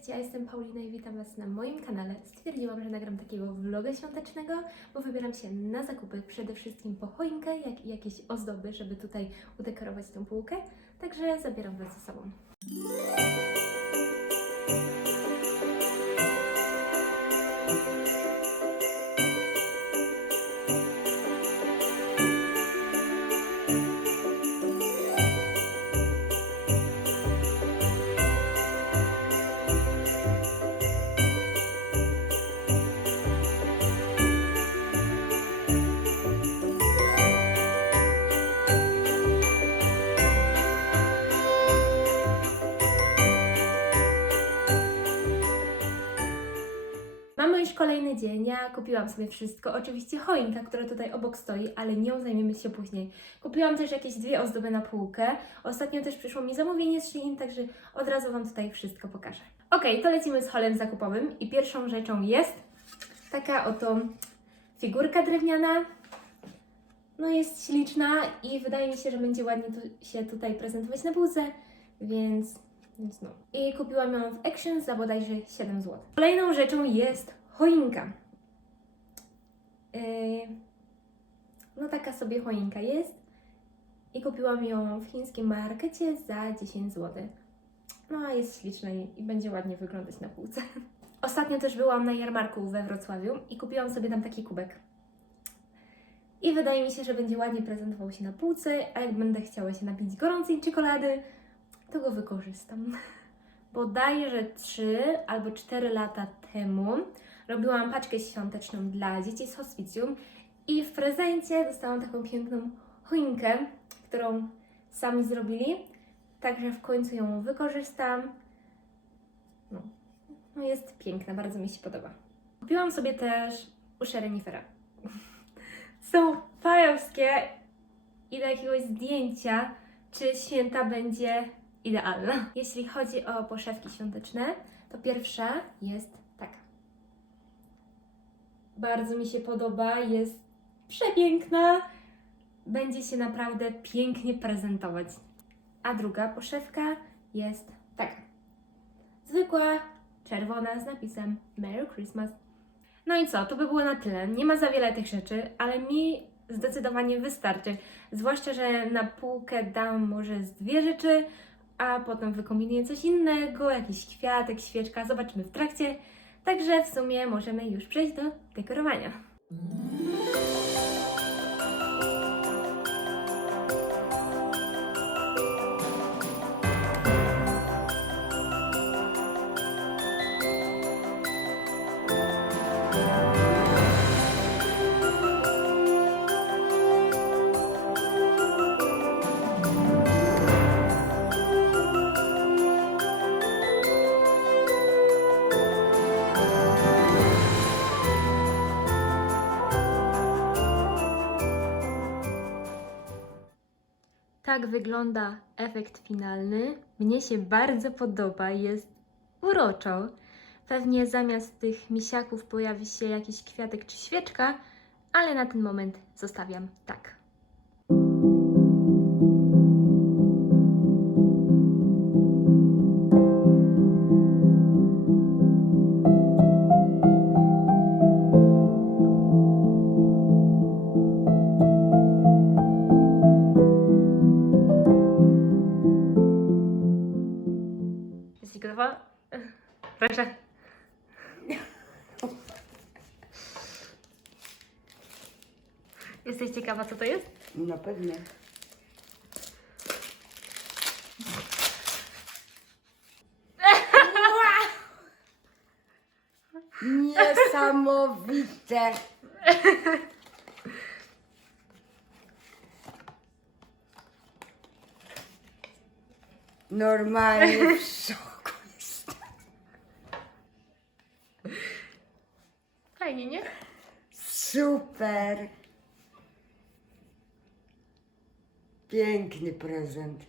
Cześć, ja jestem Paulina i witam Was na moim kanale. Stwierdziłam, że nagram takiego vloga świątecznego, bo wybieram się na zakupy przede wszystkim po choinkę, jak i jakieś ozdoby, żeby tutaj udekorować tę półkę. Także zabieram Was ze sobą. Mamy już kolejny dzień. Ja kupiłam sobie wszystko. Oczywiście choinka, która tutaj obok stoi, ale nią zajmiemy się później. Kupiłam też jakieś dwie ozdoby na półkę. Ostatnio też przyszło mi zamówienie z Shein, także od razu Wam tutaj wszystko pokażę. Ok, to lecimy z holem zakupowym i pierwszą rzeczą jest taka oto figurka drewniana. No jest śliczna i wydaje mi się, że będzie ładnie tu, się tutaj prezentować na półce, więc więc no. I kupiłam ją w Action za bodajże 7 zł. Kolejną rzeczą jest choinka. Yy, no taka sobie choinka jest. I kupiłam ją w chińskim markecie za 10 zł. No a jest śliczna i, i będzie ładnie wyglądać na półce. Ostatnio też byłam na jarmarku we Wrocławiu i kupiłam sobie tam taki kubek. I wydaje mi się, że będzie ładnie prezentował się na półce, a jak będę chciała się napić gorącej czekolady, to go wykorzystam. Bodajże 3 albo 4 lata temu robiłam paczkę świąteczną dla dzieci z hospicjum i w prezencie dostałam taką piękną choinkę, którą sami zrobili. Także w końcu ją wykorzystam. No, no jest piękna, bardzo mi się podoba. Kupiłam sobie też uszy renifera. Są fajowskie i do jakiegoś zdjęcia, czy święta będzie idealna. Jeśli chodzi o poszewki świąteczne, to pierwsza jest taka. Bardzo mi się podoba, jest przepiękna, będzie się naprawdę pięknie prezentować. A druga poszewka jest taka. Zwykła, czerwona z napisem Merry Christmas. No i co, to by było na tyle. Nie ma za wiele tych rzeczy, ale mi zdecydowanie wystarczy. Zwłaszcza, że na półkę dam może z dwie rzeczy, a potem wykombinuję coś innego, jakiś kwiatek, świeczka, zobaczymy w trakcie. Także w sumie możemy już przejść do dekorowania. Tak wygląda efekt finalny. Mnie się bardzo podoba, jest uroczo. Pewnie zamiast tych misiaków pojawi się jakiś kwiatek czy świeczka, ale na ten moment zostawiam tak. Proszę. Jesteś ciekawa, co to jest? No pewnie. Niesamowite. Normalnie w szoku Fajnie, nie? Super. Piękny prezent.